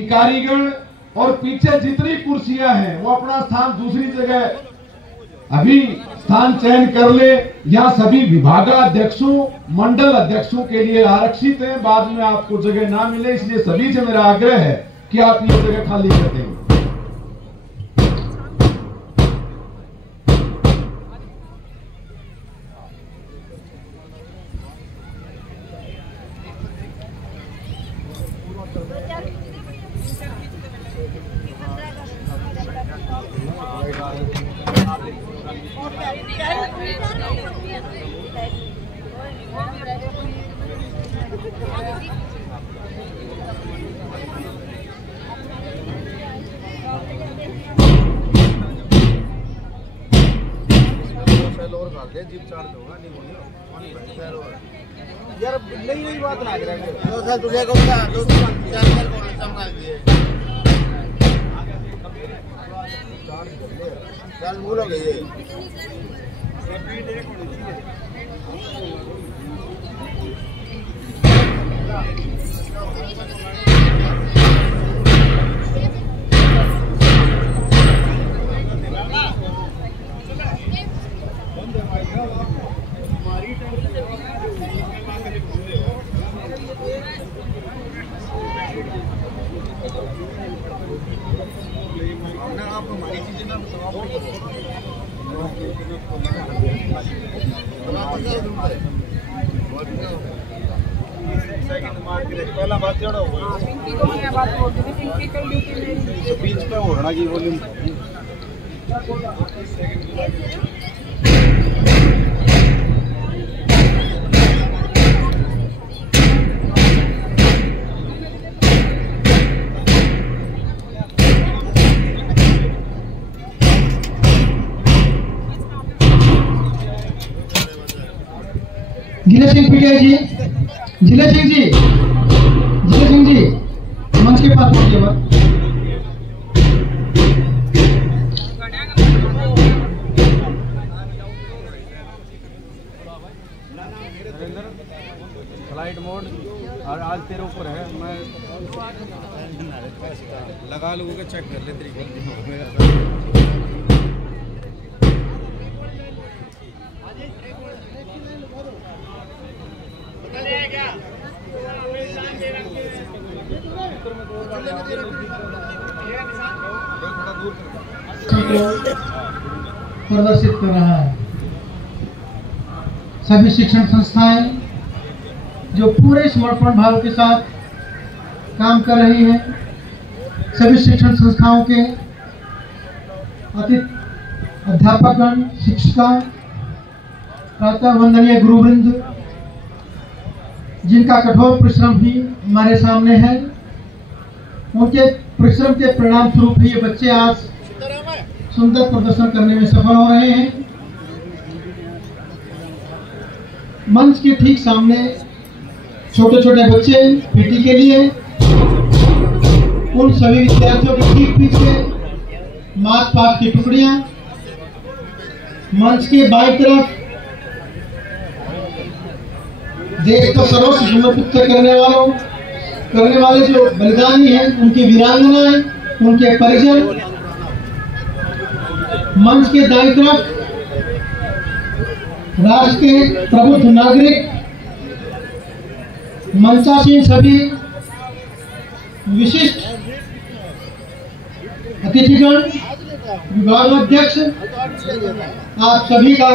अधिकारीगण और पीछे जितनी कुर्सियां हैं वो अपना स्थान दूसरी जगह अभी स्थान चयन कर ले। यहाँ सभी विभागाध्यक्षों मंडल अध्यक्षों के लिए आरक्षित है, बाद में आपको जगह ना मिले, इसलिए सभी से मेरा आग्रह है कि आप ये जगह खाली कर दें। यार नई बात लग रहा है 2 साल तुझे को 2 साल 4 साल को संभाल दिए 4 मूल हो गए। पहला बात जोड़ो बीच पे होना की वॉल्यूम जिले सिंह पीटीआई जी, जिले सिंह जी मंच के पास पहुंचिए। फ्लाइट मोड और आज तेरे ऊपर है, मैं लगा लूँगा, चेक कर ले तरीके। प्रदर्शित कर रहा है। सभी शिक्षण संस्थाएं जो पूरे समर्पण भाव के साथ काम कर रही हैं, सभी शिक्षण संस्थाओं के अध्यापकगण, शिक्षिका, प्रातः वंदनीय गुरुवृंद, जिनका कठोर परिश्रम भी हमारे सामने है, उनके परिश्रम के परिणाम स्वरूप ही ये बच्चे आज सुंदर प्रदर्शन करने में सफल हो रहे हैं। मंच के ठीक सामने छोटे छोटे बच्चे पीटी के लिए, उन सभी विद्यार्थियों के ठीक पीछे मार्च पास्ट की टुकड़ियां, मंच के बाईं तरफ देश को सर्वस्व समर्पित करने वाले जो बलिदानी हैं, उनकी वीरांगनाएं, उनके परिजन। मंच के दाईं तरफ राष्ट्र के प्रबुद्ध नागरिक, मंचासीन सभी विशिष्ट अतिथिगण, विभागाध्यक्ष, आप सभी का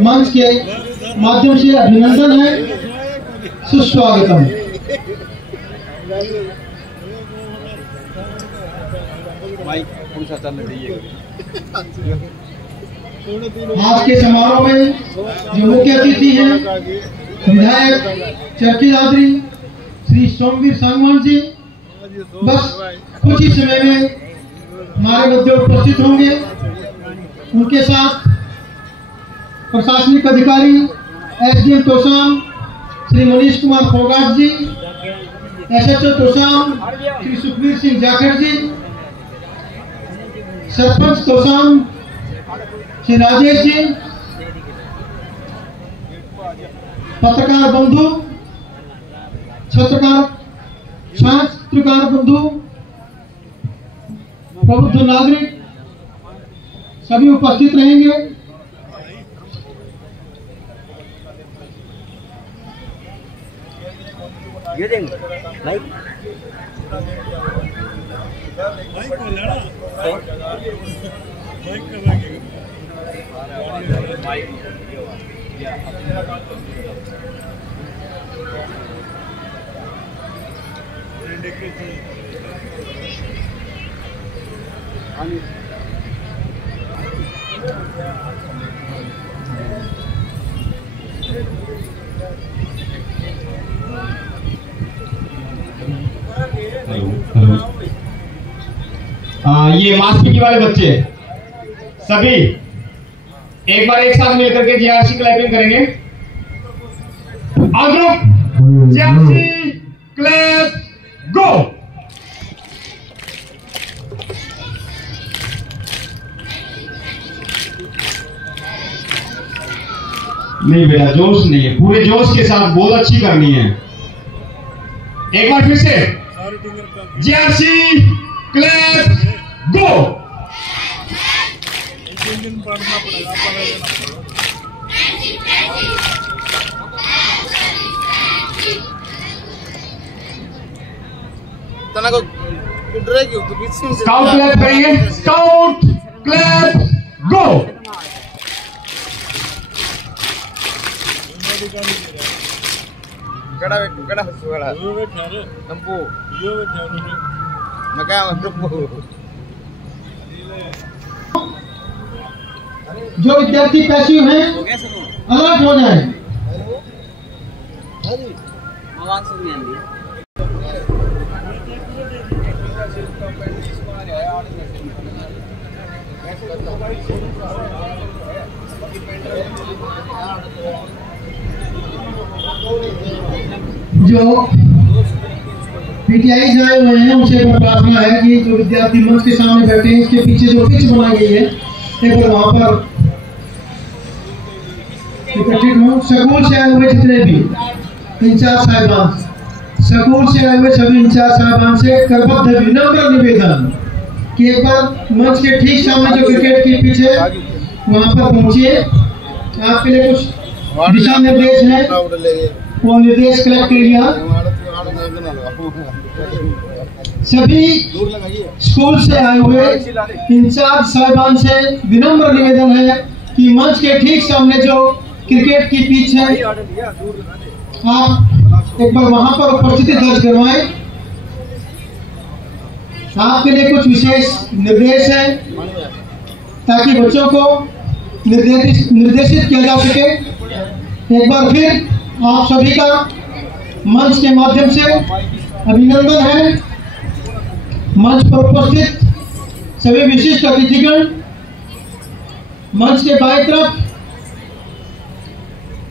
मंच के माध्यम से अभिनंदन है, सुस्वागतम। आज के समारोह में जो मुख्य अतिथि हैं, विधायक चरखी दादरी श्री सोमवीर सांगवान जी, बस कुछ ही समय में हमारे मध्य उपस्थित होंगे। उनके साथ प्रशासनिक अधिकारी एसडीएम तोशाम श्री मनीष कुमार फोगाट जी, एसएचओ तोशाम श्री सुखबीर सिंह जाखड़ जी, सरपंच तोशाम श्री राजेश जी, पत्रकार बंधु, छत्रकार छात्रकार बंधु, प्रबुद्ध नागरिक सभी उपस्थित रहेंगे। ये देंगे लाइक ये मास्पीटी वाले बच्चे सभी एक बार एक साथ मिलकर के जीआरसी क्लैपिंग करेंगे। और ग्रुप जीआरसी क्लैप गो। नहीं बेटा जोश नहीं है, पूरे जोश के साथ बहुत अच्छी करनी है। एक बार फिर से जीआरसी क्लैप गो। तना को उड़ क्यों तो बीच में स्काउट क्लैप करेंगे। स्काउट क्लैप गो। कड़ा सुगड़ा तंपू मैं क्या मतलब जो विद्यार्थी पैसिव हैं अलर्ट हो जाए। जो पीटीआई आए हुए हैं उनसे प्रार्थना है कि जो विद्यार्थी मंच के सामने बैठे हैं इसके पीछे जो पिच बनाई गई है एक बार वहां पर इकट्ठित हो। स्कूल से आए हुए जितने भी इंचार्ज साहिबान, स्कूल से आए हुए सभी इंचार्ज साहिबान से करबद्ध विनम्र निवेदन कि एक बार मंच के ठीक सामने जो क्रिकेट की पिच है वहां पर पहुंचिए। आपके लिए कुछ दिशा निर्देश है, वो निर्देश कलेक्ट कर लिया। सभी स्कूल से आए हुए इंचार्ज साहिबान से विनम्र निवेदन है कि मंच के ठीक सामने जो क्रिकेट की पिच है आप एक बार वहां पर उपस्थिति दर्ज करवाएं। आपके लिए कुछ विशेष निर्देश है ताकि बच्चों को निर्देशित किया जा सके। एक बार फिर आप सभी का मंच के माध्यम से अभिनंदन है। मंच पर उपस्थित सभी विशिष्ट अतिथिगण, मंच के बाईं तरफ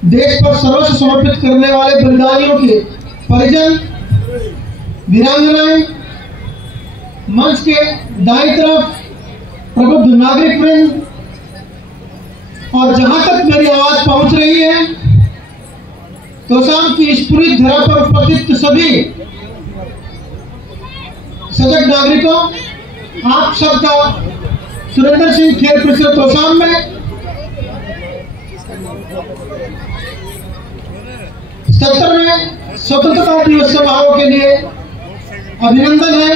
देश पर सर्वस्व समर्पित करने वाले बलिदानियों के परिजन, वीरांगनाएं, मंच के दाईं तरफ प्रबुद्ध नागरिक वृंद, और जहां तक मेरी आवाज पहुंच रही है तोशाम की इस पूरी धरा पर उपस्थित सभी सजग नागरिकों, आप सबका सुरेंद्र सिंह खेल परिसर तोशाम में 70वें स्वतंत्रता दिवस समारोह के लिए अभिनंदन है।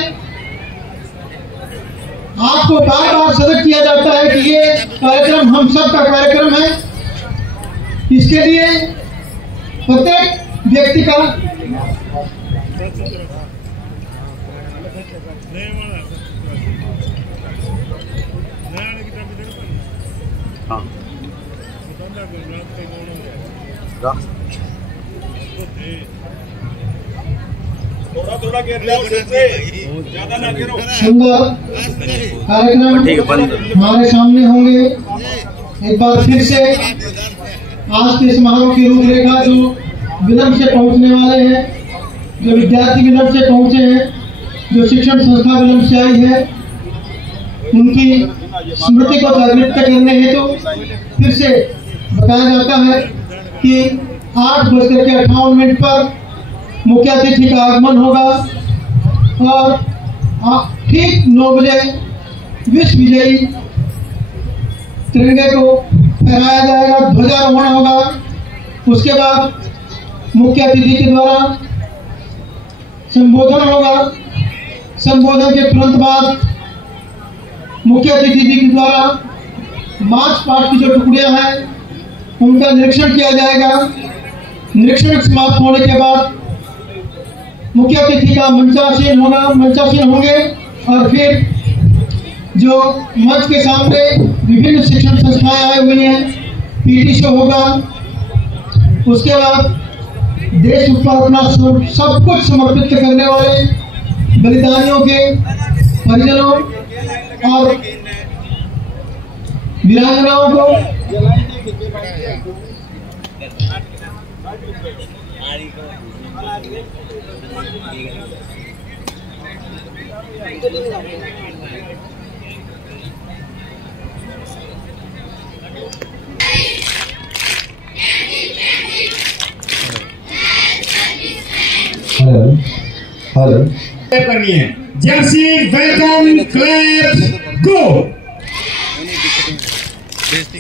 आपको बार बार सजग किया जाता है कि ये कार्यक्रम हम सब का कार्यक्रम है। इसके लिए प्रत्येक व्यक्ति का सुंदर कार्यक्रम हमारे सामने होंगे। एक बार फिर से आज के समारोह की रूपरेखा जो विलंब से पहुंचने वाले हैं, जो विद्यार्थी विलंब से पहुंचे हैं, जो शिक्षण संस्था विलंब से आई है, उनकी स्मृति को जागृत करने हेतु फिर से बताया जाता है कि 8:58 पर मुख्य अतिथि का आगमन होगा। और ठीक 9 बजे विश्व विजयी तिरंगे को फहराया जाएगा, ध्वजारोहण होगा। उसके बाद मुख्य अतिथि के द्वारा संबोधन होगा। संबोधन के तुरंत बाद मुख्य अतिथि जी के द्वारा मार्च पास्ट की जो टुकड़ियां हैं उनका निरीक्षण किया जाएगा। निरीक्षण समाप्त होने के बाद मुख्य अतिथि का मंचासीन होंगे और फिर जो मंच के सामने विभिन्न शिक्षण संस्थाएं आई हुई हैं, पीटी शो होगा। उसके बाद देश पर अपना सब कुछ समर्पित करने वाले बलिदानियों के परिजनों और वीरांगनाओं को हेलो करनी है। जर्सी welcome clap go.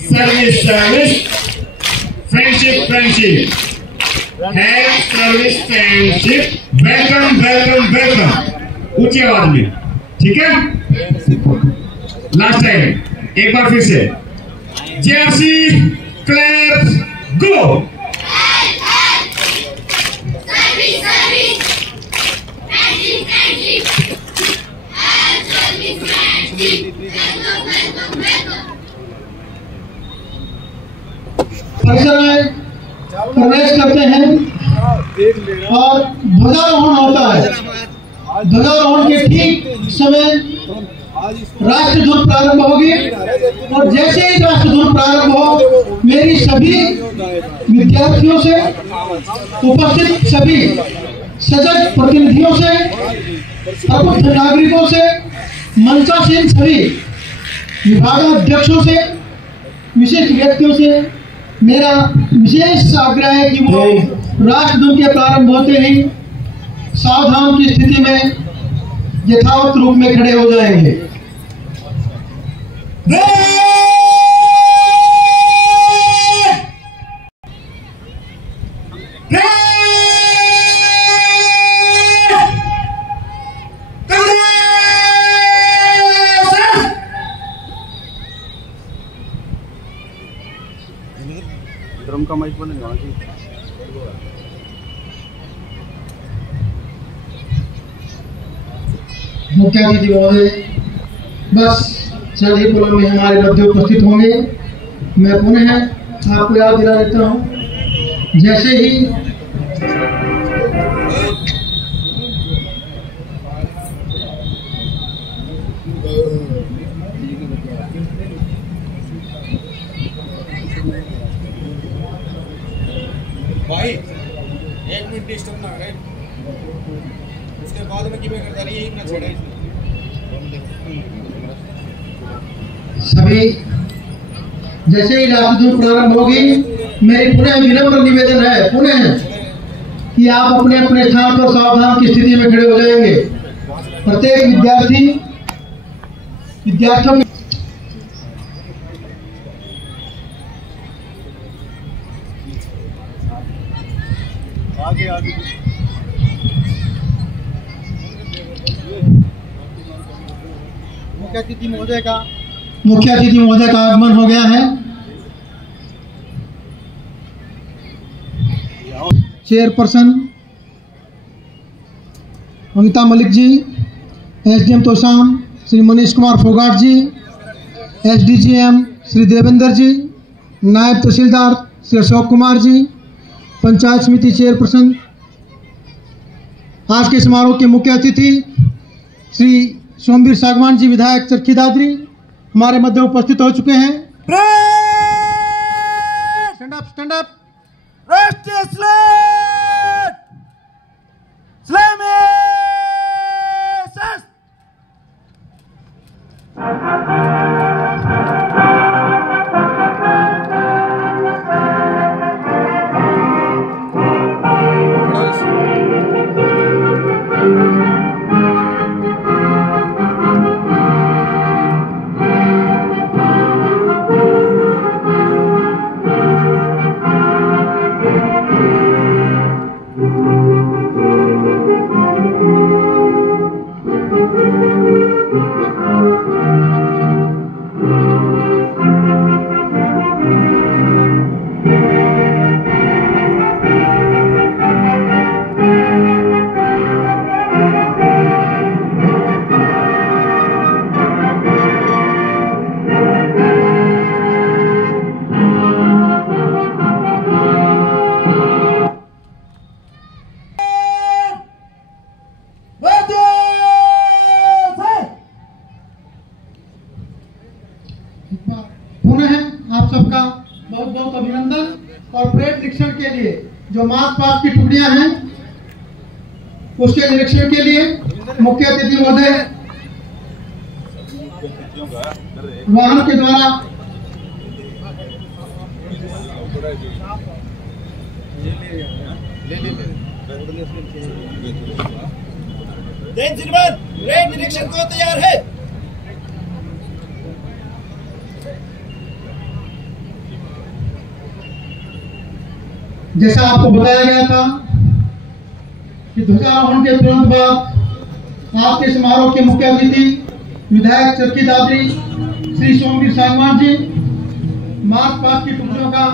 Service service friendship friendship help service friendship welcome welcome welcome. ऊंची आवाज में, ठीक है? लास्ट टाइम एक बार फिर से। जर्सी क्लैप गो। परिसर में प्रवेश करते हैं और ध्वजारोहण होता है। ध्वजारोहण के ठीक समय राष्ट्रध्वज प्रारंभ होगी और जैसे ही राष्ट्रध्वज प्रारंभ हो, मेरी सभी विद्यार्थियों से, उपस्थित सभी सजग प्रतिनिधियों से, प्रबुद्ध नागरिकों से, मंचासीन सभी विभागाध्यक्षों से, विशिष्ट व्यक्तियों से मेरा विशेष आग्रह है कि वो राष्ट्रध्वज के प्रारंभ होते ही सावधान की स्थिति में यथावत रूप में खड़े हो जाएंगे। ड्रम का माइक बंद करना चाहिए। मुख्य अतिथि महोदय बस चंद ही पलों में हमारे मध्य उपस्थित होंगे। मैं पुनः आपको याद दिला देता हूँ, जैसे ही भाई 1 मिनट डिस्टर्ब ना करे, उसके बाद में किमें करता रही ना छोड़े। सभी जैसे ही राष्ट्रध्वज प्रारंभ होगी, मेरी पुनः विनम्र निवेदन है कि आप अपने अपने स्थान पर सावधान की स्थिति में खड़े हो जाएंगे। प्रत्येक विद्यार्थियों की आगे आगे मुख्य अतिथि महोदय का आगमन हो गया है। चेयरपर्सन अमिता मलिक जी, एसडीएम तोशाम श्री मनीष कुमार फोगाट जी, एसडीजीएम श्री देवेंद्र जी, नायब तहसीलदार श्री अशोक कुमार जी, पंचायत समिति चेयरपर्सन। आज के समारोह के मुख्य अतिथि श्री सोमवीर सागवान जी, विधायक चरखी दादरी हमारे मध्य उपस्थित हो चुके हैं। Stand up, stand up. राष्ट्रीय स्लेट स्लैमेशर्स। पुनः आप सबका बहुत बहुत अभिनंदन। और परेड निरीक्षण के लिए जो मार्च पास्ट की टुकड़ियां हैं उसके निरीक्षण के लिए मुख्य अतिथि महोदय वाहन के द्वारा जैन श्रीमान परेड निरीक्षण को तैयार है। जैसा आपको बताया गया था कि ध्वजारोहण के तुरंत बाद आपके समारोह के मुख्य अतिथि विधायक चरखी दादरी श्री सोमवीर सांगवान जी मार्च पास्ट की टुकड़ियों का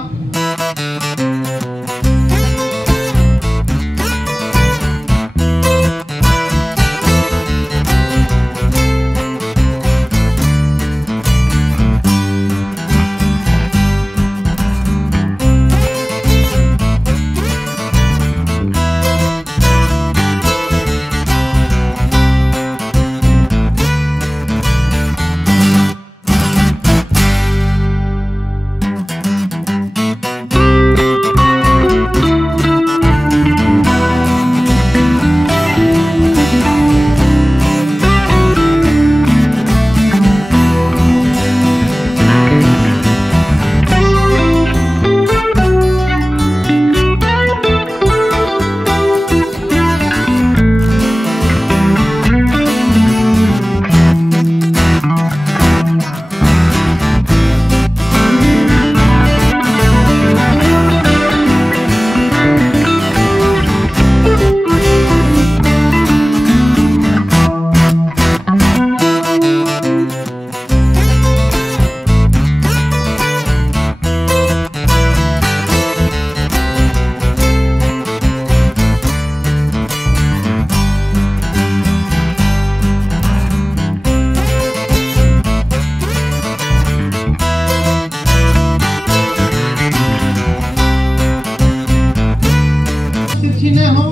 हो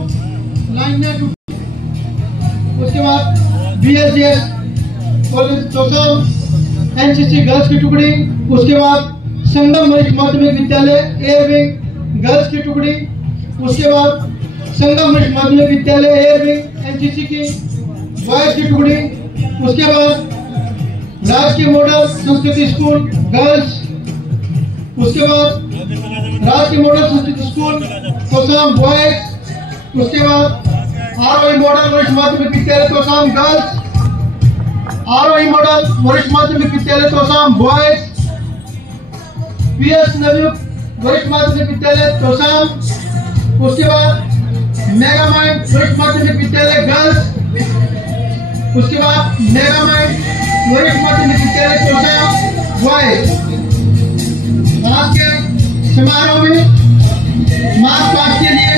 लाइन में उसके बाद BSGS college Chausa NCC girls की टुकड़ी, उसके बाद संगम वरिष्ठ माध्यमिक विद्यालय एयर विंग गर्ल्स की टुकड़ी, उसके बाद संगम वरिष्ठ माध्यमिक विद्यालय एयर विंग एनसीसी की बॉयज की टुकड़ी, उसके बाद राजकीय मॉडल संस्कृति स्कूल गर्ल्स, उसके बाद राजकीय मॉडल संस्कृति स्कूल कोसाम बॉयज, उसके बाद ROE मॉडल वरिष्ठ माध्यमिक विद्यालय कोसाम गर्ल्स, ROE मॉडल वरिष्ठ माध्यमिक विद्यालय कोसाम बॉयज, PS नवयुक्त वरिष्ठ माध्यमिक विद्यालय कोसाम, उसके बाद मेगा माइंड वरिष्ठ माध्यमिक विद्यालय गर्ल्स, उसके बाद मेगा माइंड वरिष्ठ माध्यमिक विद्यालय कोसाम बॉयज। आज के समारोह में मार्च पास्ट के लिए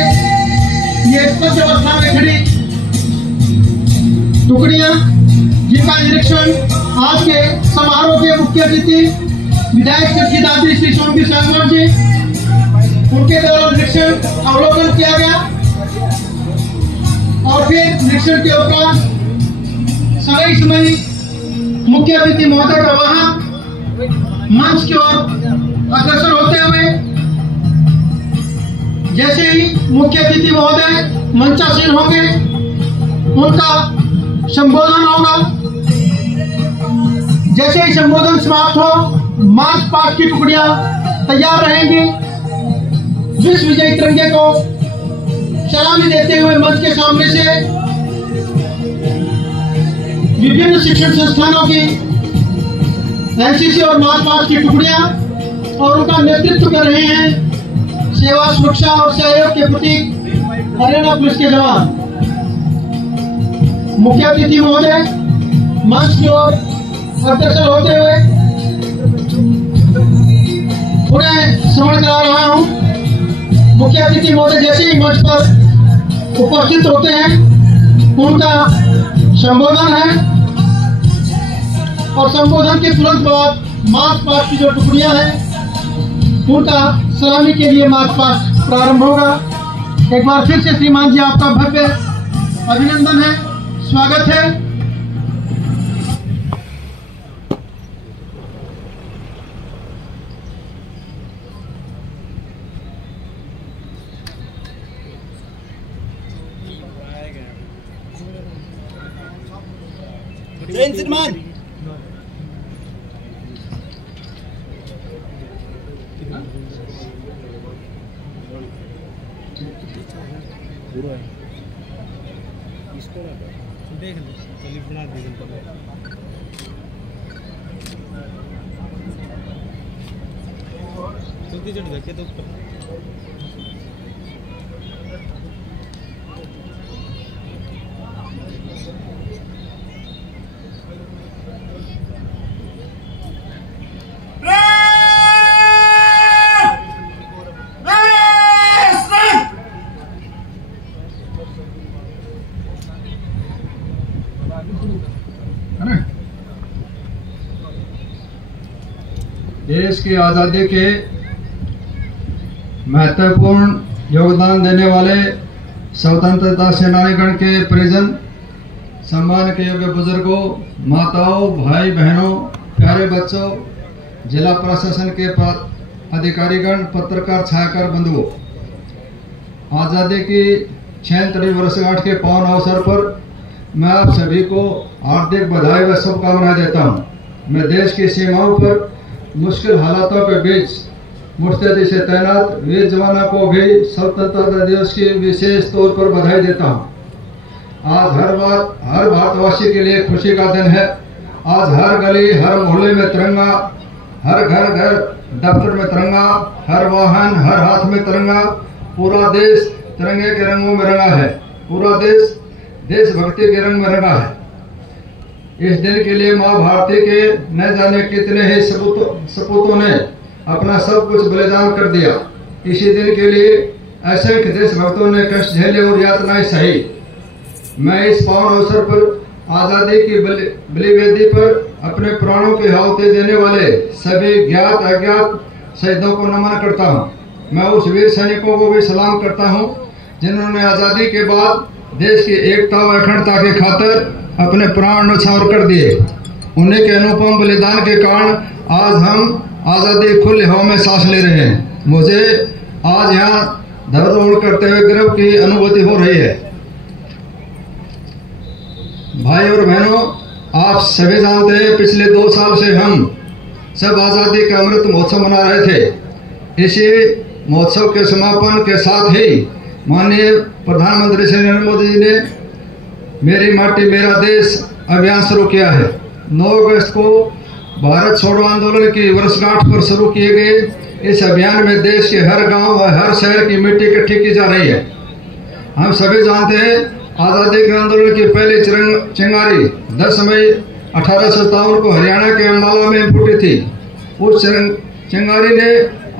ये स्पष्ट अवस्था में खड़ी टुकड़ियां जिनका निरीक्षण आज के समारोह के मुख्य अतिथि विधायक चरखी दादरी श्री सोमवीर सांगवान जी उनके द्वारा निरीक्षण अवलोकन किया गया और फिर निरीक्षण के उपरांत समय मुख्य अतिथि महोदय का वाहन मंच की ओर अग्रसर होते हुए जैसे ही मुख्य अतिथि महोदय मंचासीन होंगे उनका संबोधन होगा। जैसे ही संबोधन समाप्त हो मार्च पास्ट की टुकड़ियां तैयार रहेंगी। विश्व विजयी तिरंगे को सलामी देते हुए मंच के सामने से विभिन्न शिक्षण संस्थानों की एनसीसी और मार्च पास्ट की टुकड़ियां और उनका नेतृत्व कर रहे हैं सेवा सुरक्षा और सहयोग के प्रतीक हरियाणा पुलिस के जवान। मुख्य अतिथि महोदय मंच की ओर अग्रसर होते हुए उन्हें श्रवण करा रहा हूं। मुख्य अतिथि महोदय जैसे ही मंच पर उपस्थित होते हैं उनका संबोधन है और संबोधन के तुरंत बाद मार्च पास्ट की जो टुकड़ियां हैं उनका सलामी के लिए मार्च पास्ट प्रारंभ होगा। एक बार फिर से श्रीमान जी आपका भव्य अभिनंदन है। स्वागत है। जैन सिरमान देख लो चलिए बना दीजिए जल्दी चढ़ जाके तो देश की आज़ादी के महत्वपूर्ण योगदान देने वाले स्वतंत्रता सेनानीगण के परिजन, सम्मान के योग्य बुजुर्गों, माताओं, भाई बहनों, प्यारे बच्चों, जिला प्रशासन के अधिकारीगण, पत्रकार, छायाकार बंधुओं, आज़ादी की 76वीं वर्षगांठ के पावन अवसर पर मैं आप सभी को हार्दिक बधाई व शुभकामनाएं देता हूं। मैं देश की सीमाओं पर मुश्किल हालातों के बीच मुस्तैदी से तैनात वीर जवानों को भी स्वतंत्रता दिवस की विशेष तौर पर बधाई देता हूं। आज हर भारतवासी के लिए खुशी का दिन है। आज हर गली, हर मोहल्ले में तिरंगा, हर घर दफ्तर में तिरंगा, हर वाहन, हर हाथ में तिरंगा। पूरा देश तिरंगे के रंगों में रंगा है। पूरा देश देशभक्ति के रंग में रंगा है। इस दिन के लिए माँ भारती के न जाने कितने ही सपूतों ने अपना सब कुछ बलिदान कर दिया। इसी दिन के लिए असंख्य देशभक्तों ने कष्ट झेले और यातनाएं सही। मैं इस पावन अवसर पर आज़ादी की बलिवेदी पर अपने प्राणों की आहुति देने वाले सभी ज्ञात अज्ञात शहीदों को नमन करता हूँ। मैं उस वीर सैनिकों को भी सलाम करता हूँ जिन्होंने आज़ादी के बाद देश की एकता व अखंडता की खातिर अपने प्राण न्यौछावर कर दिए। उन्हीं के अनुपम बलिदान के कारण आज हम आज़ादी खुली हवा में सांस ले रहे हैं। मुझे आज यहाँ ध्वजारोहण करते हुए गर्व की अनुभूति हो रही है। भाई और बहनों, आप सभी जानते हैं पिछले 2 साल से हम सब आज़ादी का अमृत महोत्सव मना रहे थे। इसी महोत्सव के समापन के साथ ही माननीय प्रधानमंत्री श्री नरेंद्र मोदी जी ने मेरी माटी मेरा देश अभियान शुरू किया है। 9 अगस्त को भारत छोड़ो आंदोलन की वर्षगांठ पर शुरू किए गए इस अभियान में देश के हर गांव व हर शहर की मिट्टी इकट्ठी की जा रही है। हम सभी जानते हैं आज़ादी के आंदोलन की पहली चिंगारी 10 मई 1857 को हरियाणा के अम्बाला में फूटी थी। उस चिंगारी ने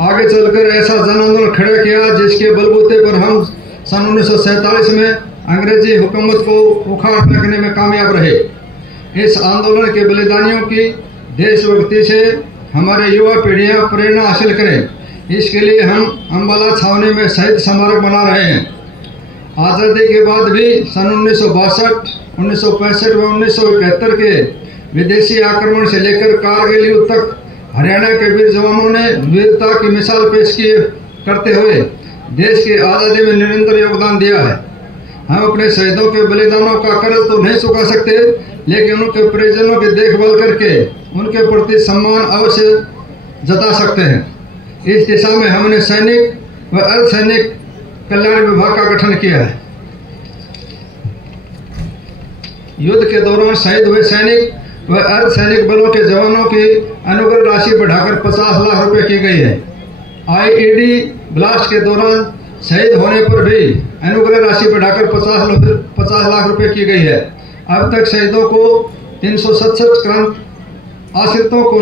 आगे चलकर ऐसा जन आंदोलन खड़ा किया जिसके बलबूते पर हम सन 1947 में अंग्रेजी हुकूमत को उखाड़ फेंकने में कामयाब रहे। इस आंदोलन के बलिदानियों की देशभक्ति से हमारे युवा पीढ़ियां प्रेरणा हासिल करें। इसके लिए हम अम्बाला छावनी में शहीद स्मारक बना रहे हैं। आज़ादी के बाद भी सन 1962, 1965 व 1971 के विदेशी आक्रमण से लेकर कारगिल युद्ध तक हरियाणा के वीर जवानों ने वीरता की मिसाल पेश करते हुए देश की आज़ादी में निरंतर योगदान दिया है। हम अपने शहीदों के बलिदानों का कर्ज तो नहीं चुका सकते, लेकिन उनके परिजनों की देखभाल करके उनके प्रति सम्मान अवश्य जता सकते हैं। इस दिशा में हमने सैनिक व अर्धसैनिक कल्याण विभाग का गठन किया है। युद्ध के दौरान शहीद हुए सैनिक व अर्धसैनिक बलों के जवानों की अनुग्रह राशि बढ़ाकर 50 लाख रुपए की गई है। आईईडी ब्लास्ट के दौरान शहीद होने पर भी अनुग्रह राशि बढ़ाकर 50 लाख रुपए की गई है। अब तक शहीदों को 367 क्रांत आश्रितों को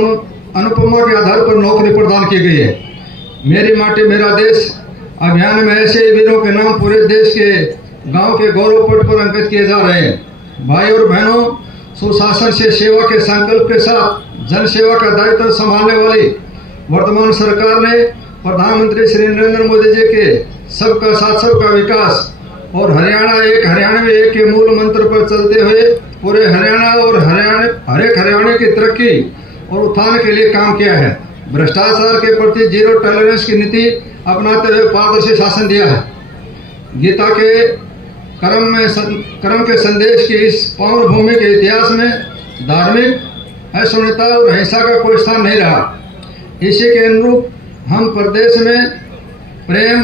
अनुपमा के आधार पर नौकरी प्रदान की गई है। मेरी माटी मेरा देश अभियान में ऐसे वीरों के नाम पूरे देश के गांव के गौरव पट पर अंकित किए जा रहे हैं। भाई और बहनों, सुशासन से सेवा के संकल्प के साथ जन सेवा का दायित्व संभालने वाली वर्तमान सरकार ने प्रधानमंत्री श्री नरेंद्र मोदी जी के सबका साथ सबका विकास और हरियाणा एक हरियाणवी एक के मूल मंत्र पर चलते हुए पूरे हरियाणा और हर एक हरियाणा की तरक्की और उत्थान के लिए काम किया है। भ्रष्टाचार के प्रति जीरो टॉलरेंस की नीति अपनाते हुए पारदर्शी शासन दिया है। गीता के कर्म के संदेश की इस पावन भूमि के इतिहास में धार्मिक असहिष्णुता और हिंसा का कोई स्थान नहीं रहा। इसी के अनुरूप हम प्रदेश में प्रेम,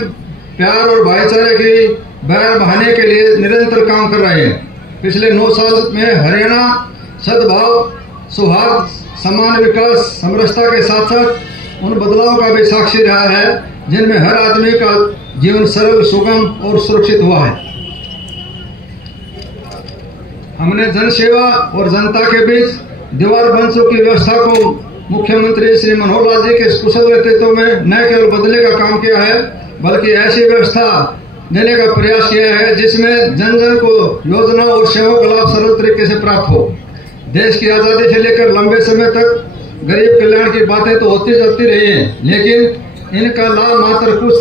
प्यार और भाईचारे की बयान बहाने के लिए निरंतर काम कर रहे हैं। पिछले 9 साल में हरियाणा सद्भाव, सौहार्द, समान विकास, समरसता के साथ साथ उन बदलावों का भी साक्षी रहा है जिनमें हर आदमी का जीवन सरल, सुगम और सुरक्षित हुआ है। हमने जन सेवा और जनता के बीच दीवार बंचों की व्यवस्था को मुख्यमंत्री श्री मनोहर लाल जी के कुशल नेतृत्व में न केवल बदलने का काम किया है बल्कि ऐसी व्यवस्था देने का प्रयास किया है जिसमें जन जन को योजना और सेवाओं का लाभ सरल तरीके से प्राप्त हो। देश की आज़ादी से लेकर लंबे समय तक गरीब कल्याण की बातें तो होती चलती रही हैं, लेकिन इनका लाभ मात्र कुछ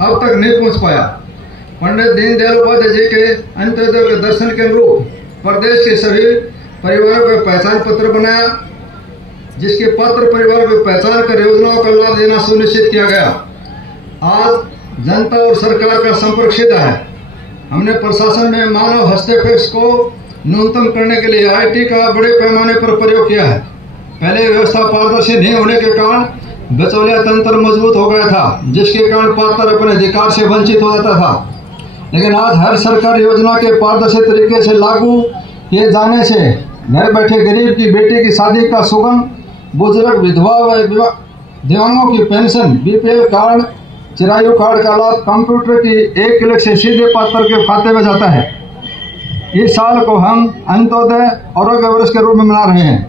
अब तक नहीं पहुंच पाया। पंडित दीनदयाल उपाध्याय जी के अंत्योदय के दर्शन के अनुरूप प्रदेश के सभी परिवारों का पहचान पत्र बनाया, जिसके पात्र परिवारों को पहचान कर योजनाओं का लाभ देना सुनिश्चित किया गया। आज जनता और सरकार का संपर्क सीधा है। हमने प्रशासन में मानव हस्तक्षेप को न्यूनतम करने के लिए IT का बड़े पैमाने पर प्रयोग किया है। पहले व्यवस्था पारदर्शी नहीं होने के कारण बिचौलिया तंत्र मजबूत हो गया था, जिसके कारण पात्र अपने अधिकार से वंचित हो जाता था। लेकिन आज हर सरकारी योजना के पारदर्शी तरीके से लागू किए जाने से घर बैठे गरीब की बेटी की शादी का सुगम, बुजुर्ग, विधवा व दिव्यांगों की pension, BPL card, Chirayu card का लाभ कंप्यूटर की एक क्लिक से सीधे पात्र के खाते में जाता है। इस साल को हम अंत्योदय आरोग्य वर्ष के रूप में मना रहे हैं।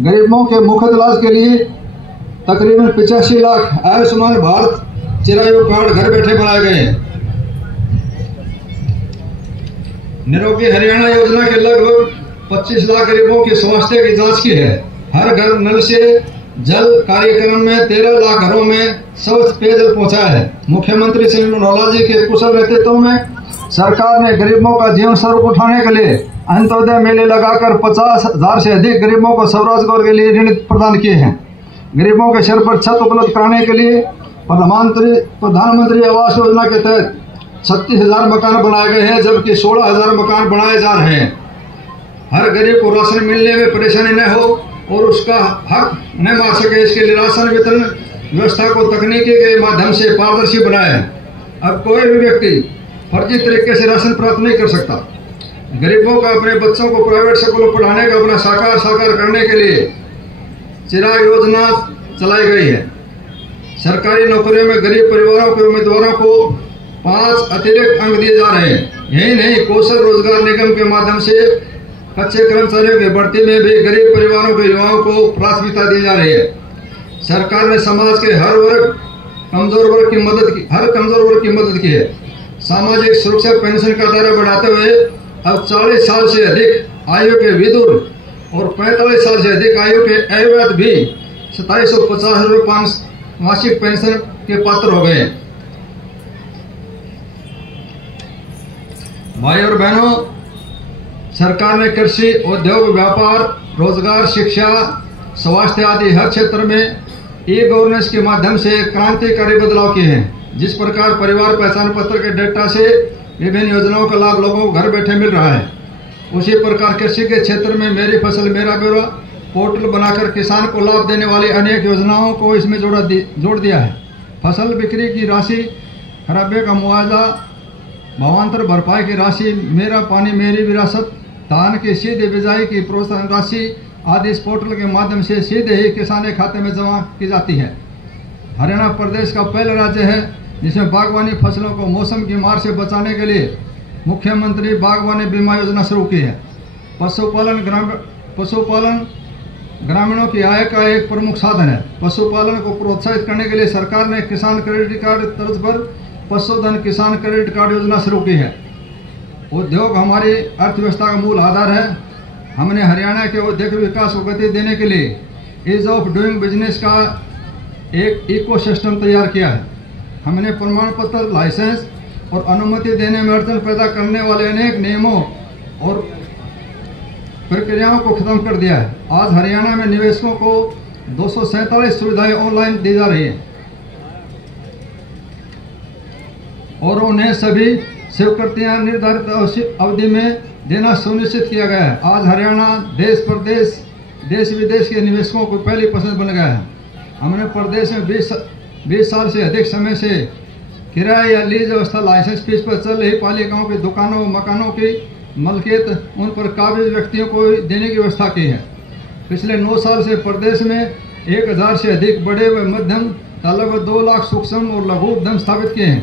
गरीबों के मुफ्त इलाज के लिए तकरीबन 85 लाख आयुष्मान भारत चिरायु कार्ड घर बैठे बनाए गए हैं। निरोगी हरियाणा योजना के लगभग 25 लाख गरीबों की स्वास्थ्य की जांच की है। हर घर नल से जल कार्यक्रम में 13 लाख घरों में स्वच्छ पेयजल पहुंचाया है। मुख्यमंत्री श्री मनोहर लाल जी के कुशल नेतृत्व में सरकार ने गरीबों का जीवन स्तर उठाने के लिए अंत्योदय मेले लगाकर 50,000 से अधिक गरीबों को स्वरोजगार के लिए ऋण प्रदान किए हैं। गरीबों के सिर पर छत उपलब्ध कराने के लिए प्रधानमंत्री आवास योजना के तहत 36,000 मकान बनाए गए हैं, जबकि 16,000 मकान बनाए जा रहे हैं। हर गरीब को राशन मिलने में परेशानी न हो और उसका हक न मार सके, इसके लिए राशन वितरण व्यवस्था को तकनीकी के माध्यम से पारदर्शी बनाया है। अब कोई भी व्यक्ति फर्जी तरीके से राशन प्राप्त नहीं कर सकता। गरीबों का अपने बच्चों को प्राइवेट स्कूलों में पढ़ाने का अपना साकार करने के लिए चिराग योजना चलाई गई है। सरकारी नौकरियों में गरीब परिवारों के उम्मीदवारों को 5 अतिरिक्त अंक दिए जा रहे हैं। यही नहीं, कौशल रोजगार निगम के माध्यम से कच्चे कर्मचारियों की भर्ती में भी गरीब परिवारों के युवाओं को प्राथमिकता दी जा रही है। सरकार ने समाज के हर कमजोर वर्ग की मदद की है। सामाजिक सुरक्षा पेंशन का दायरा बढ़ाते हुए अब 40 साल से अधिक आयु के विधुर और 45 साल से अधिक आयु के अवैध भी 2750 रुपये मासिक पेंशन के पात्र हो गए। भाई और बहनों, सरकार ने कृषि, उद्योग, व्यापार, रोजगार, शिक्षा, स्वास्थ्य आदि हर क्षेत्र में ई-गवर्नेंस के माध्यम से क्रांतिकारी बदलाव किए हैं। जिस प्रकार परिवार पहचान पत्र के डेटा से विभिन्न योजनाओं का लाभ लोगों को घर बैठे मिल रहा है, उसी प्रकार कृषि के क्षेत्र में मेरी फसल मेरा ब्यौरा पोर्टल बनाकर किसान को लाभ देने वाली अनेक योजनाओं को इसमें जोड़ दिया है। फसल बिक्री की राशि, खराबे का मुआवजा, भावांतर भरपाई की राशि, मेरा पानी मेरी विरासत, धान की सीधे बिजाई की प्रोत्साहन राशि आदि इस पोर्टल के माध्यम से सीधे ही किसान के खाते में जमा की जाती है। हरियाणा प्रदेश का पहला राज्य है जिसमें बागवानी फसलों को मौसम की मार से बचाने के लिए मुख्यमंत्री बागवानी बीमा योजना शुरू की है। पशुपालन ग्रामीणों की आय का एक प्रमुख साधन है। पशुपालन को प्रोत्साहित करने के लिए सरकार ने किसान क्रेडिट कार्ड तर्ज पर पशुधन किसान क्रेडिट कार्ड योजना शुरू की है। उद्योग हमारी अर्थव्यवस्था का मूल आधार है। हमने हरियाणा के औद्योगिक विकास को गति देने के लिए ईज ऑफ डूइंग बिजनेस का एक इकोसिस्टम तैयार किया है। हमने प्रमाण पत्र, लाइसेंस और अनुमति देने में अड़चन पैदा करने वाले अनेक नियमों और प्रक्रियाओं को खत्म कर दिया है। आज हरियाणा में निवेशकों को 247 सुविधाएं ऑनलाइन दी जा रही हैं और उन्हें सभी स्वीकृतियां निर्धारित अवधि में देना सुनिश्चित किया गया है। आज हरियाणा देश विदेश के निवेशकों को पहली पसंद बन गया है। हमने प्रदेश में 20 साल से अधिक समय से किराए या लीज व्यवस्था लाइसेंस फीस पर चल रही पालिकाओं की दुकानों व मकानों की मलकियत उन पर काबिज व्यक्तियों को देने की व्यवस्था की है। पिछले 9 साल से प्रदेश में 1000 से अधिक बड़े व मध्यम लगभग 2 लाख सूक्ष्म और लघु उद्यम स्थापित किए हैं,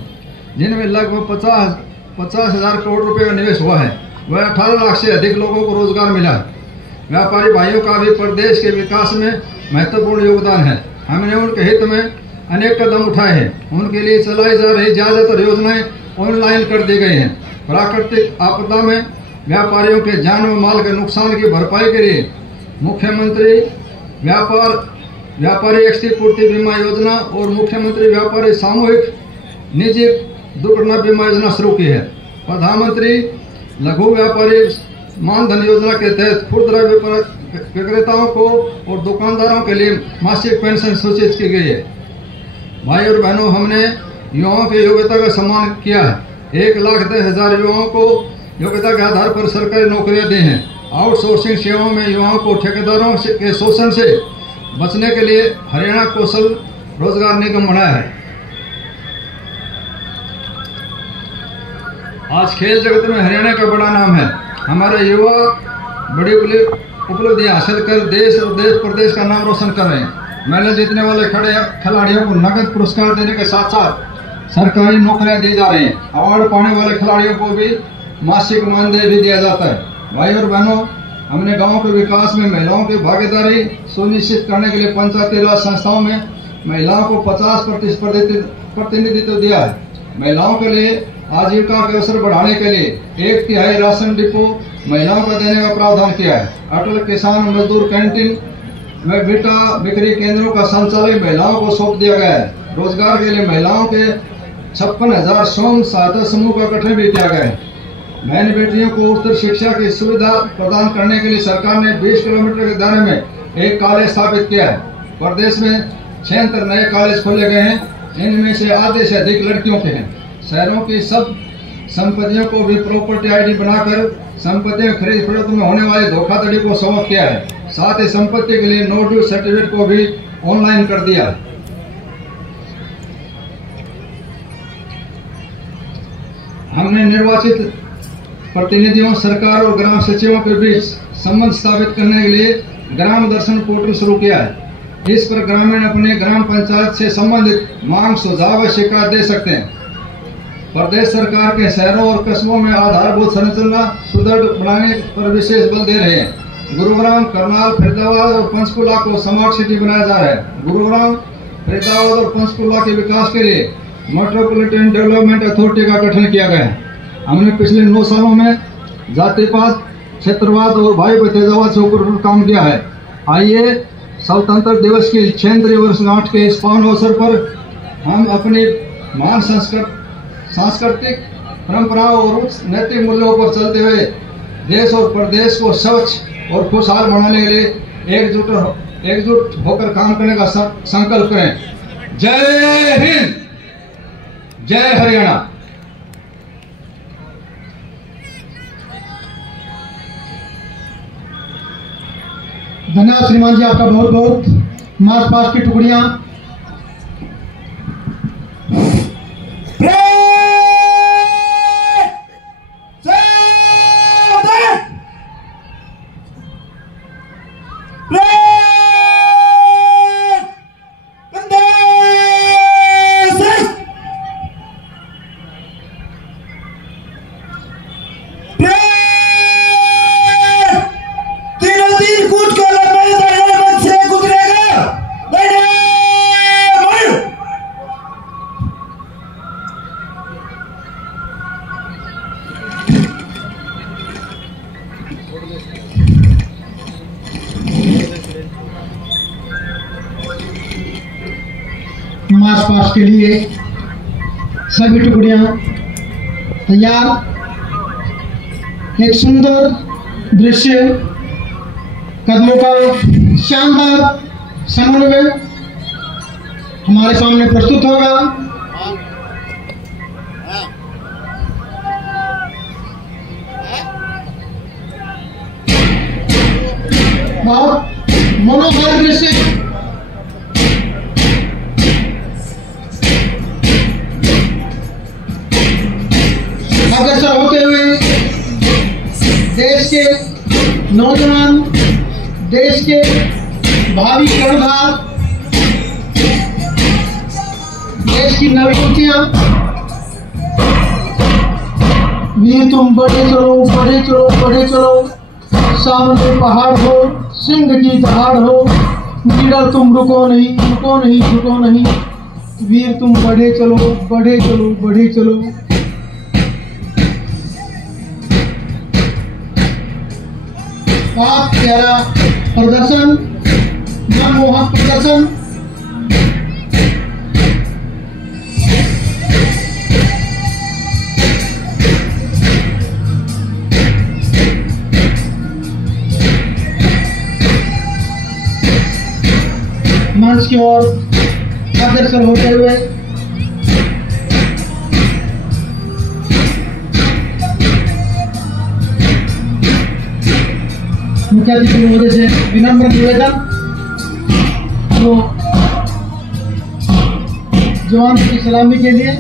जिनमें लगभग 50,000 करोड़ रुपए का निवेश हुआ है। वह 18 लाख से अधिक लोगों को रोजगार मिला है। व्यापारी भाइयों का भी प्रदेश के विकास में महत्वपूर्ण योगदान है। हमने उनके हित में अनेक कदम उठाए हैं। उनके लिए चलाई जा रही ज्यादातर योजनाएं ऑनलाइन कर दी गई हैं। प्राकृतिक आपदा में व्यापारियों के जान व माल के नुकसान की भरपाई के लिए मुख्यमंत्री व्यापारी क्षतिपूर्ति बीमा योजना और मुख्यमंत्री व्यापारी सामूहिक निजी दुर्घटना बीमा योजना शुरू की है। प्रधानमंत्री लघु व्यापारी मानधन योजना के तहत खुदरा विक्रेताओं को और दुकानदारों के लिए मासिक पेंशन सूचित की गई है। भाई और बहनों, हमने युवाओं की योग्यता का सम्मान किया है। 1,10,000 युवाओं को योग्यता के आधार पर सरकारी नौकरियां दी हैं। आउटसोर्सिंग सेवाओं में युवाओं को ठेकेदारों के शोषण से बचने के लिए हरियाणा कौशल रोजगार निगम बनाया है। आज खेल जगत में हरियाणा का बड़ा नाम है। हमारे युवा बड़ी उपलब्धियां हासिल कर देश और प्रदेश का नाम रोशन कर रहे हैं। मेडल जीतने वाले खिलाड़ियों को नगद पुरस्कार देने के साथ साथ सरकारी नौकरियां दी जा रही हैं। अवार्ड पाने वाले खिलाड़ियों को भी मासिक मानदेय भी दिया जाता है। भाई और बहनों, हमने गांव के विकास में महिलाओं की भागीदारी सुनिश्चित करने के लिए पंचायती राज संस्थाओं में महिलाओं को 50% प्रतिनिधित्व दिया है। महिलाओं के लिए आजीविका के अवसर बढ़ाने के लिए 1/3 राशन डिपो महिलाओं को देने का प्रावधान किया है। अटल किसान मजदूर कैंटीन में बेटा बिक्री केंद्रों का संचालन महिलाओं को सौंप दिया गया है। रोजगार के लिए महिलाओं के 56,000 स्वयं सहायता समूह का गठन भी किया गया है। बहन बेटियों को उच्च शिक्षा की सुविधा प्रदान करने के लिए सरकार ने 20 किलोमीटर के दायरे में एक कॉलेज स्थापित किया है। प्रदेश में 76 नए कॉलेज खोले गए हैं, इनमें से आधे से अधिक लड़कियों के हैं। शहरों की सब संपत्तियों को भी प्रॉपर्टी आईडी बनाकर संपत्ति खरीद फरोख्त में होने वाली धोखाधड़ी को समाप्त किया है। साथ ही संपत्ति के लिए नो ड्यू सर्टिफिकेट को भी ऑनलाइन कर दिया है। हमने निर्वाचित प्रतिनिधियों, सरकार और ग्राम सचिवों के बीच संबंध स्थापित करने के लिए ग्राम दर्शन पोर्टल शुरू किया है। इस पर ग्रामीण अपने ग्राम पंचायत से संबंधित मांग, सुझाव व शिकायत दे सकते हैं। प्रदेश सरकार के शहरों और कस्बों में आधारभूत संरचना सुदृढ़ बनाने पर विशेष बल दे रहे हैं। गुरुग्राम, करनाल, फरीदाबाद और पंचकुला को स्मार्ट सिटी बनाया जा रहा है। गुरुग्राम, फरीदाबाद और पंचकुला के विकास के लिए मेट्रोपॉलिटन डेवलपमेंट अथॉरिटी का गठन किया गया है। हमने पिछले 9 सालों में जातिवाद, क्षेत्रवाद और भाई भतीजावाद से ऊपर काम किया है। आइए स्वतंत्रता दिवस की 76वीं वर्षगांठ के इस पावन अवसर पर हम अपनी महान सांस्कृतिक परंपराओं और उच्च नैतिक मूल्यों पर चलते हुए देश और प्रदेश को स्वच्छ और खुशहाल बनाने के लिए एकजुट होकर काम करने का संकल्प करें। जय हिंद, जय हरियाणा। धन्यवाद श्रीमान जी, आपका बहुत बहुत। मार्च पास्ट की टुकड़ियां मार्च पास्ट के लिए सभी टुकड़ियां तैयार। एक सुंदर दृश्य, कदमों का शानदार समन्वय हमारे सामने प्रस्तुत होगा। बहुत मनोहर दृश्य, अग्रसर होते हुए देश के नौजवान, देश के भावी कर्णधार, देश की नवयुवतियां, वीर तुम बढ़े चलो, बढ़े चलो, बढ़े चलो, सामने पहाड़ हो, सिंह की दहाड़ हो, लीडर तुम रुको नहीं, रुको नहीं, रुको नहीं, वीर तुम बढ़े चलो, बढ़े चलो, बढ़े चलो। बहुत प्यारा प्रदर्शन, मनमोहक प्रदर्शन। मंच की ओर अग्रसर होते हुए मुख्य अतिथि महोदय से विनम्र निवेदन, तो जवान की सलामी के लिए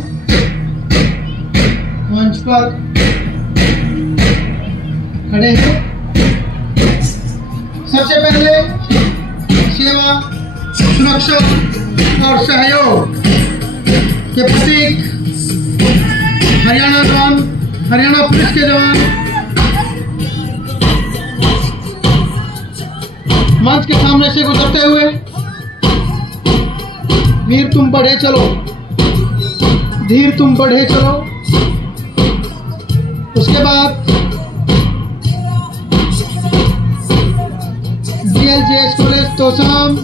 मंच पर खड़े हैं। सबसे पहले सेवा, सुरक्षा और सहयोग के प्रतीक हरियाणा जवान, हरियाणा पुलिस के जवान मंच के सामने से गुजरते हुए वीर तुम बढ़े चलो, धीर तुम बढ़े चलो। उसके बाद BLJS college Tosham,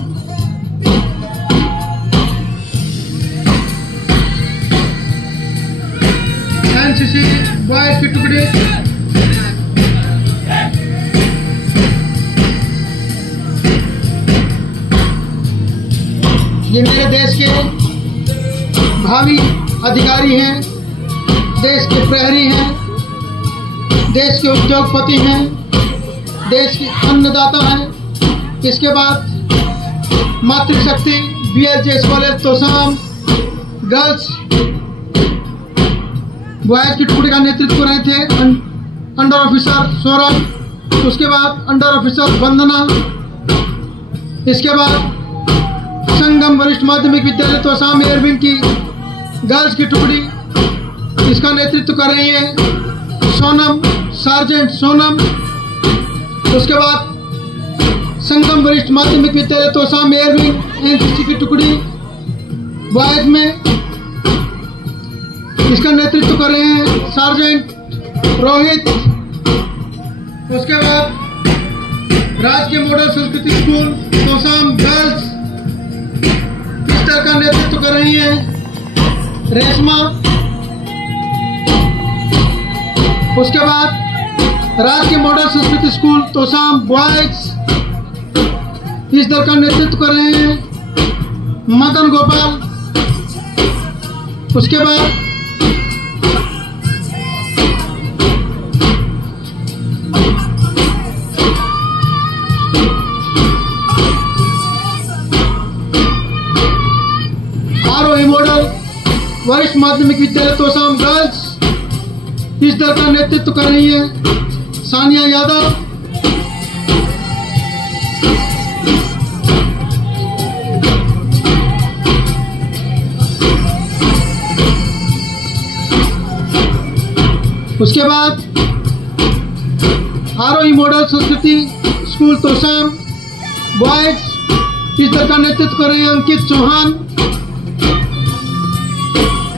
NCC boys की टुकड़ी, ये मेरे देश के भावी अधिकारी हैं, देश के प्रहरी हैं, देश के उद्योगपति हैं, देश के अन्नदाता हैं। इसके बाद मातृशक्ति BLJS college Tosham girls boys की टुकड़ी का नेतृत्व कर रहे थे अंडर ऑफिसर सौरभ, उसके बाद अंडर ऑफिसर वंदना, इसके बाद संगम वरिष्ठ माध्यमिक विद्यालय तोसाम एयरविंग की गर्ल्स की टुकड़ी, इसका नेतृत्व कर रही है सोनम, सार्जेंट सोनम। उसके बाद संगम वरिष्ठ माध्यमिक विद्यालय तोसाम एयरविंग NCC की टुकड़ी बॉयज में, इसका नेतृत्व कर रहे हैं सार्जेंट रोहित। उसके बाद राजकीय मॉडल संस्कृति स्कूल तोसाम गर्ल्स, इस तरह का नेतृत्व कर रही है रेशमा। उसके बाद राजकीय मॉडल संस्कृति स्कूल तोसाम बॉयज, इस दल का नेतृत्व कर रहे हैं मदन गोपाल। उसके बाद आरोही मॉडल वरिष्ठ माध्यमिक विद्यालय तोसाम गर्ल्स, इस दल का नेतृत्व कर रही है सानिया यादव। उसके बाद आरोही मॉडल संस्कृति स्कूल तोसाम बॉयज, इस दल का नेतृत्व कर रहे हैं अंकित चौहान।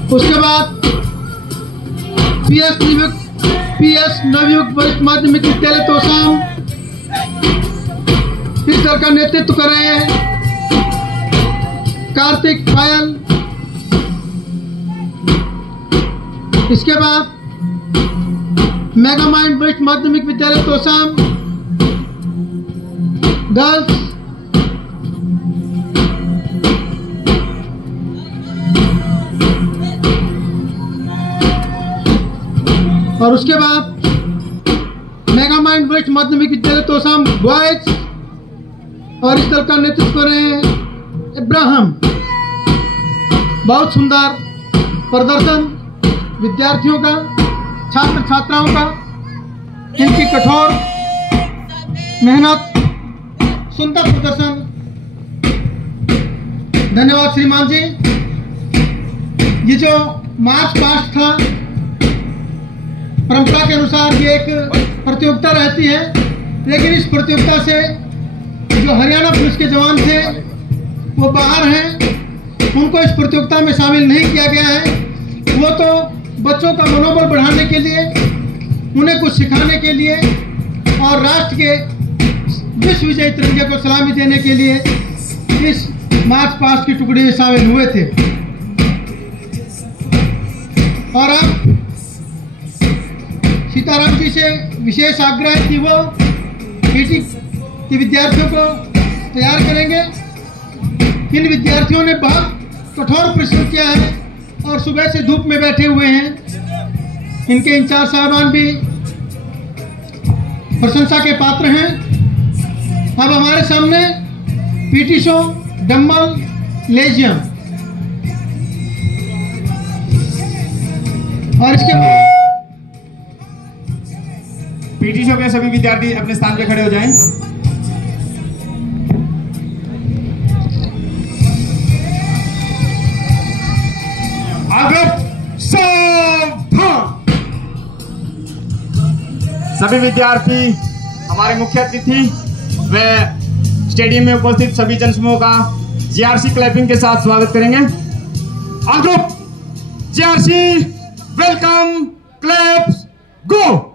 उसके बाद PS नवयुग वरिष्ठ माध्यमिक विद्यालय तोसाम, इस दल का नेतृत्व कर रहे हैं कार्तिक पायल। इसके बाद मेगा माइंड वरिष्ठ माध्यमिक विद्यालय तोशाम गर्ल्स, और उसके बाद मेगा माइंड वरिष्ठ माध्यमिक विद्यालय तोशाम बॉयज, और इस दल का नेतृत्व कर रहे हैं इब्राहिम। बहुत सुंदर प्रदर्शन विद्यार्थियों का, छात्र छात्राओं का, इनकी कठोर मेहनत, सुंदर प्रदर्शन। धन्यवाद श्रीमान जी। ये जो मार्च पास्ट था, परंपरा के अनुसार ये एक प्रतियोगिता रहती है, लेकिन इस प्रतियोगिता से जो हरियाणा पुलिस के जवान थे वो बाहर हैं, उनको इस प्रतियोगिता में शामिल नहीं किया गया है। वो तो बच्चों का मनोबल बढ़ाने के लिए, उन्हें कुछ सिखाने के लिए और राष्ट्र के विश्व विजयी तिरंगे को सलामी देने के लिए इस मार्च पास्ट की टुकड़ी में शामिल हुए थे। और अब सीताराम जी से विशेष आग्रह कि वो पीटी के विद्यार्थियों को तैयार करेंगे। इन विद्यार्थियों ने बहुत कठोर परिश्रम किया है और सुबह से धूप में बैठे हुए हैं। इनके इंचार्ज साहबान भी प्रशंसा के पात्र हैं। अब हमारे सामने पीटी शो, डम्बल, लेजियम और इसके पीटी शो के सभी विद्यार्थी अपने स्थान पे खड़े हो जाएं। सभी विद्यार्थी, हमारे मुख्य अतिथि व स्टेडियम में उपस्थित सभी जनसमूह का जीआरसी क्लैपिंग के साथ स्वागत करेंगे। All group GRC welcome, claps, गो।